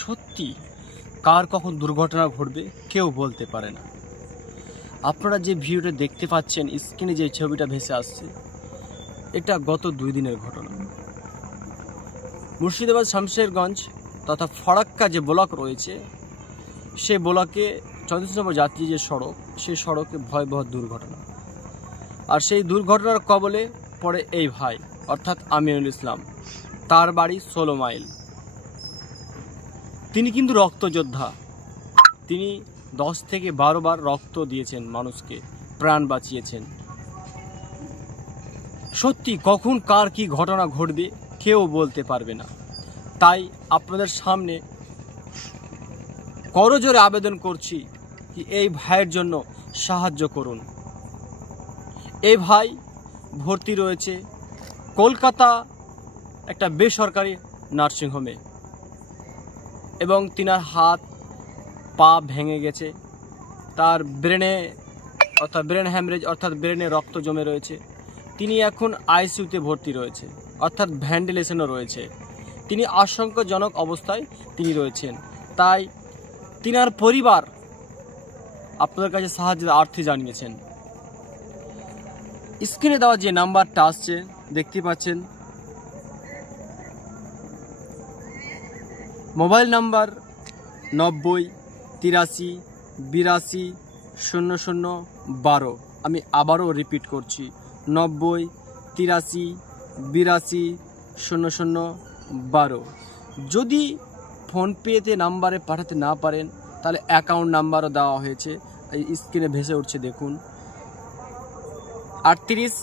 সত্যি কার কখন দুর্ঘটনা ঘটবে কেউ বলতে পারে না। আপনারা যে ভিডিওটা দেখতে পাচ্ছেন, স্ক্রিনে যে ছবিটা ভেসে আসছে, এটা গত 2 দিনের ঘটনা। মুর্শিদাবাদ শামশেরগঞ্জ তথা ফরাক্কা যে ব্লক রয়েছে, সে ব্লকে 34 নম্বর জাতীয় যে সড়ক, সেই সড়কে ভয়াবহ দুর্ঘটনা। আর সেই দুর্ঘটনার কবলে পড়ে এই ভাই, অর্থাৎ আমিনুল ইসলাম। তার বাড়ি 16 মাইল। তিনি কিন্তু রক্তযোদ্ধা। তিনি 10 থেকে 12 বার রক্ত দিয়েছেন মানুষকে, প্রাণ বাঁচিয়েছেন। সত্যি কখন কার কি ঘটনা ঘটবে কেউ বলতে পারবে না। তাই আপনাদের সামনে করজোরে আবেদন করছি কি এই ভাইয়ের জন্য সাহায্য করুন। এই ভাই ভর্তি রয়েছে কলকাতা একটা বেসরকারি নার্সিংহোমে, এবং তিনার হাত পা ভেঙে গেছে। তার ব্রেনে অর্থাৎ ব্রেন হ্যামরেজ অর্থাৎ ব্রেনে রক্ত জমে রয়েছে। তিনি এখন আইসিইউতে ভর্তি রয়েছে, অর্থাৎ ভেন্টিলেশনও রয়েছে। তিনি আশঙ্কাজনক অবস্থায় তিনি রয়েছেন। তাই তিনার পরিবার আপনাদের কাছে সাহায্যের আর্থে জানিয়েছেন। স্ক্রিনে দেওয়া যে নাম্বারটা আসছে দেখতে পাচ্ছেন, মোবাইল নাম্বার 90 83 82 0012। আমি আবারও রিপিট করছি, 90 83 82 0012। যদি ফোনপেতে নাম্বারে পাঠাতে না পারেন তাহলে অ্যাকাউন্ট নাম্বারও দেওয়া হয়েছে, এই স্ক্রিনে ভেসে উঠছে দেখুন। 38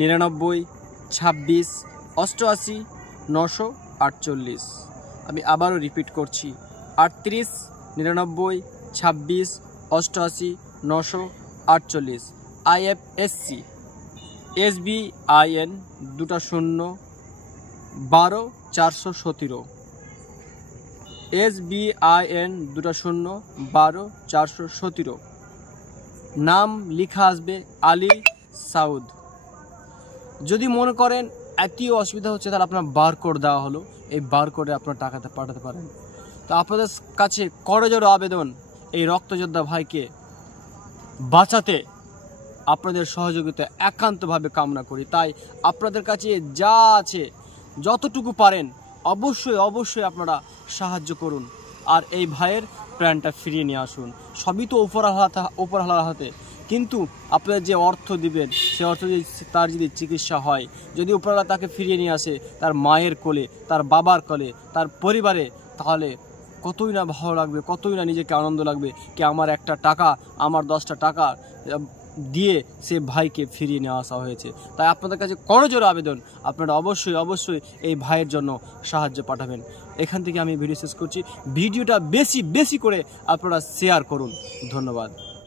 99 26 88 948। আমি আবারও রিপিট করছি, 38 99 26 88 948। IFSC SBIN 20 12 417। SBIN 20 12 417। নাম লেখা আসবে আলী সাউদ। যদি মনে করেন এতই অসুবিধা হচ্ছে তাহলে আপনার বারকোড দেওয়া হলো, এই বারকোডে আপনার টাকাটা পাঠাতে পারেন। তো আপনাদের কাছে করজোড়ে আবেদন, এই রক্তযোদ্ধা ভাইকে বাঁচাতে আপনাদের সহযোগিতা একান্তভাবে কামনা করি। তাই আপনাদের কাছে যা আছে যতটুকু পারেন অবশ্যই আপনারা সাহায্য করুন, আর এই ভাইয়ের প্রাণটা ফিরিয়ে নিয়ে আসুন। সবই তো উপরওয়ালার হাতে, কিন্তু আপনাদের যে অর্থ দিবেন সে অর্থ যদি তার যদি চিকিৎসা হয়, যদি উপরওয়ালা তাকে ফিরিয়ে নিয়ে আসে তার মায়ের কোলে, তার বাবার কোলে, তার পরিবারে, তাহলে কতই না ভালো লাগবে, কতই না নিজেকে আনন্দ লাগবে কি আমার একটা টাকা, আমার 10টা টাকা দিয়ে সে ভাইকে ফিরিয়ে নিয়ে আসা হয়েছে। তাই আপনাদের কাছে করজোড়ে আবেদন, আপনারা অবশ্যই এই ভাইয়ের জন্য সাহায্য পাঠাবেন। এখান থেকে আমি ভিডিও শেষ করছি। ভিডিওটা বেশি করে আপনারা শেয়ার করুন। ধন্যবাদ।